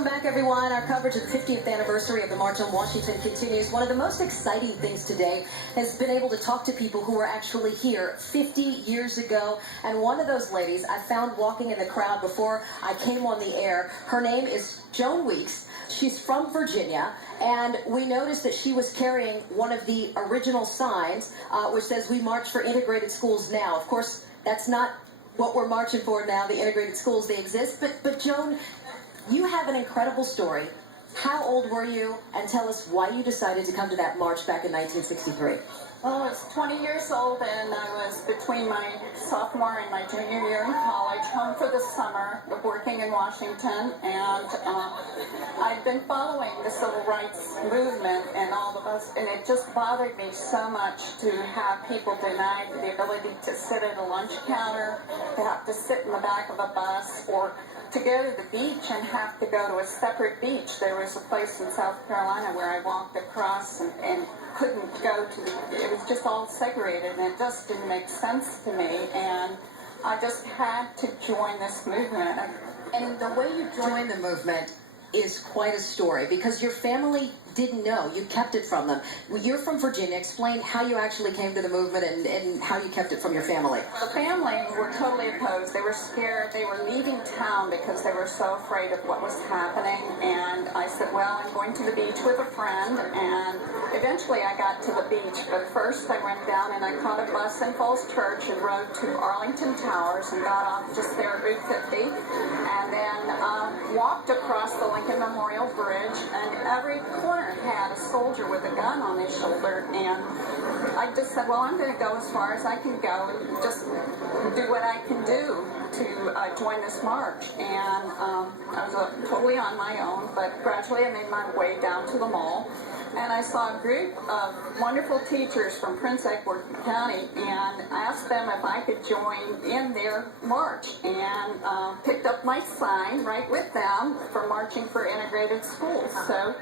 Welcome back, everyone. Our coverage of the 50th anniversary of the March on Washington continues. One of the most exciting things today has been able to talk to people who were actually here 50 years ago. And one of those ladies I found walking in the crowd before I came on the air. Her name is Joan Weeks. She's from Virginia, and we noticed that she was carrying one of the original signs, which says, "We march for integrated schools now." Of course, that's not what we're marching for now, the integrated schools, they exist. But Joan, you have an incredible story. How old were you? And tell us why you decided to come to that march back in 1963. Well, I was 20 years old, and I was between my sophomore and my junior year in college, home for the summer, working in Washington, and I've been following the civil rights movement and all of us, and it just bothered me so much to have people denied the ability to sit at a lunch counter, to have to sit in the back of a bus, or to go to the beach and have to go to a separate beach. There was a place in South Carolina where I walked across and couldn't go to it was just all segregated, and it just didn't make sense to me, and I just had to join this movement. And the way you joined the movement is quite a story, because your family didn't know. You kept it from them. You're from Virginia. Explain how you actually came to the movement and how you kept it from your family. The family were totally opposed. They were scared. They were leaving town because they were so afraid of what was happening. And I said, well, I'm going to the beach with a friend. And eventually I got to the beach. But first I went down and I caught a bus in Falls Church and rode to Arlington Towers and got off just there at Route 50. And then walked across the Lincoln Memorial Bridge, and every corner had a soldier with a gun on his shoulder, and I just said, well, I'm going to go as far as I can go and just do what I can do to join this march. And I was totally on my own, but gradually I made my way down to the mall, and I saw a group of wonderful teachers from Prince Edward County, and asked them if I could join in their march, and picked up my sign right with them for marching for integrated schools. So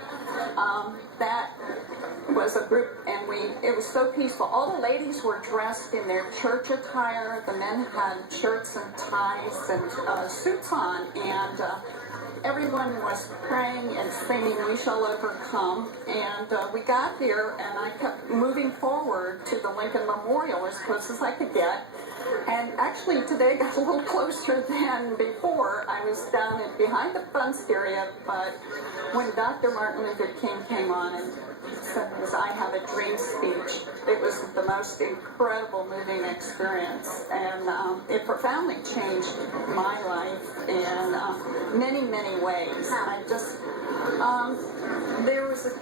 that was a group, and it was so peaceful. All the ladies were dressed in their church attire. The men had shirts and ties and suits on, and everyone was praying and singing, "We shall overcome." And we got there, and I kept moving forward to the Lincoln Memorial as close as I could get. And actually today got a little closer than before. I was down behind the fence area, but when Dr. Martin Luther King came on and said his "I Have a Dream" speech, it was the most incredible, moving experience. And it profoundly changed my life in many, many ways. There was a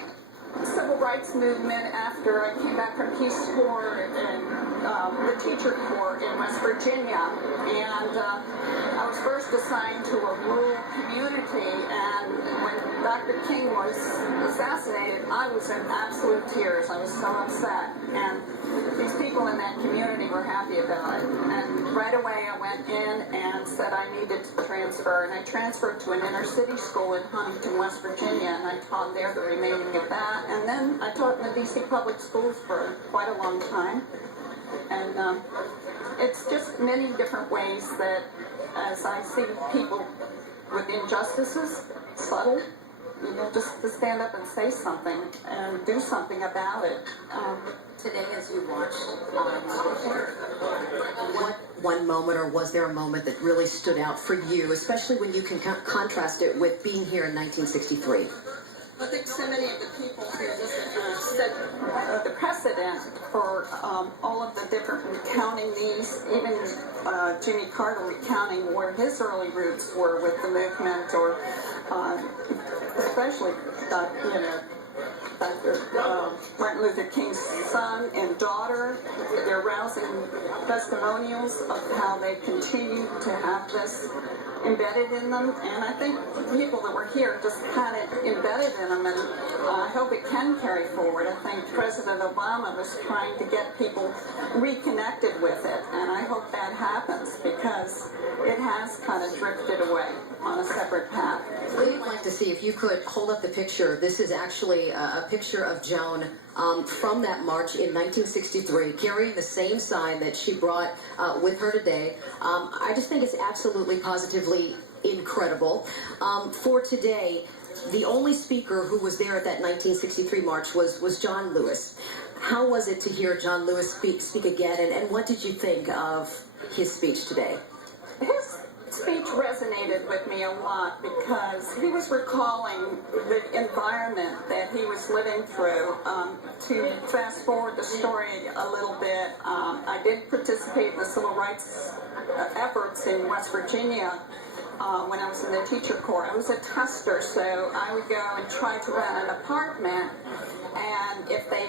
civil rights movement after I came back from Peace Corps and the Teacher Corps in West Virginia, and I was first assigned to a rural community, and when Dr. King was assassinated, I was in absolute tears. I was so upset, and these people in that community were happy about it, and right away I went in and said I needed to transfer, and I transferred to an inner city school in Huntington, West Virginia, and I taught there the remaining of that. And then I taught in the D.C. public schools for quite a long time. And it's just many different ways that as I see people with injustices, subtle, just to stand up and say something and do something about it. Today, as you watched, what one moment, or was there a moment that really stood out for you, especially when you can contrast it with being here in 1963? I think so many of the people who set the precedent for all of the different recounting these, even Jimmy Carter recounting where his early roots were with the movement, or especially Dr. Martin Luther King's son and daughter, their rousing testimonials of how they continue to have this embedded in them, and I think people that were here just had it embedded in them, and I hope it can carry forward. I think President Obama was trying to get people reconnected with it, and I hope that happens, because it has kind of drifted away on a separate path. We'd like to see if you could hold up the picture. This is actually a picture of Joan from that march in 1963, carrying the same sign that she brought with her today. I just think it's absolutely, positively incredible. For today, the only speaker who was there at that 1963 march was John Lewis. How was it to hear John Lewis speak again, and what did you think of his speech today? His speech resonated with me a lot because he was recalling the environment that he was living through. To fast forward the story a little bit, I did participate in the civil rights efforts in West Virginia when I was in the teacher corps. I was a tester, so I would go and try to rent an apartment, and if they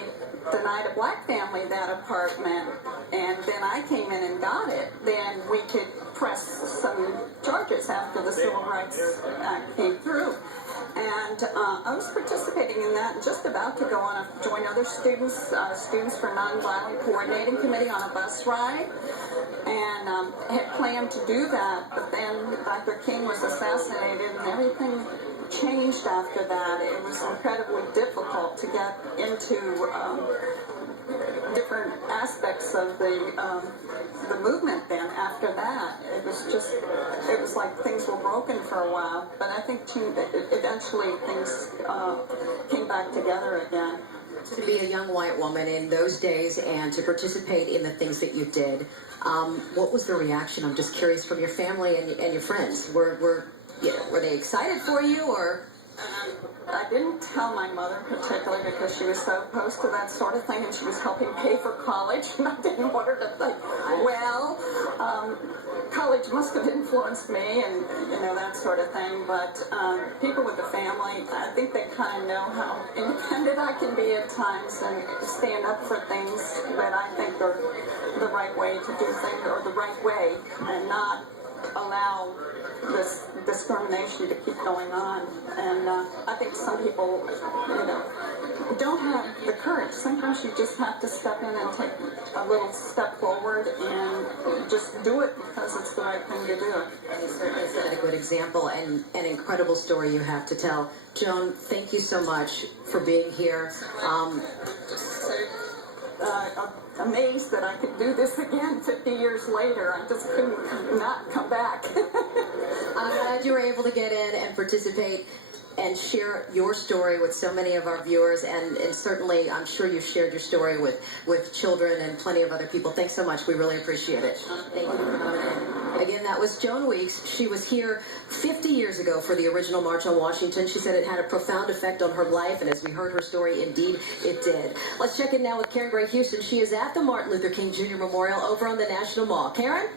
denied a black family that apartment and then I came in and got it, then we could press some charges after the Civil Rights Act came through. And I was participating in that and just about to go on join other students for Nonviolent Coordinating Committee on a bus ride, and had planned to do that, but then Dr. King was assassinated and everything changed after that. It was incredibly difficult to get into different aspects of the movement then after that. It was like things were broken for a while, but I think eventually things came back together again. To be a young white woman in those days and to participate in the things that you did, what was the reaction? I'm just curious, from your family and your friends. Were they excited for you, or? I didn't tell my mother particularly because she was so opposed to that sort of thing, and she was helping pay for college, and I didn't want her to think, well, college must have influenced me, and that sort of thing. But people with the family, I think they kind of know how independent I can be at times and stand up for things that I think are the right way to do things, or the right way, and not allow this discrimination to keep going on. And I think some people, don't have the courage. Sometimes you just have to step in and take a little step forward and just do it because it's the right thing to do. And you certainly set a good example and an incredible story you have to tell. Joan, thank you so much for being here. Amazed that I could do this again 50 years later. I just couldn't not come back. I'm glad you were able to get in and participate and share your story with so many of our viewers, and certainly I'm sure you've shared your story with children and plenty of other people. Thanks so much. We really appreciate it. Thank you for coming in. Again, that was Joan Weeks. She was here 50 years ago for the original March on Washington. She said it had a profound effect on her life, and as we heard her story, indeed it did. Let's check in now with Karen Gray Houston. She is at the Martin Luther King Jr. Memorial over on the National Mall. Karen?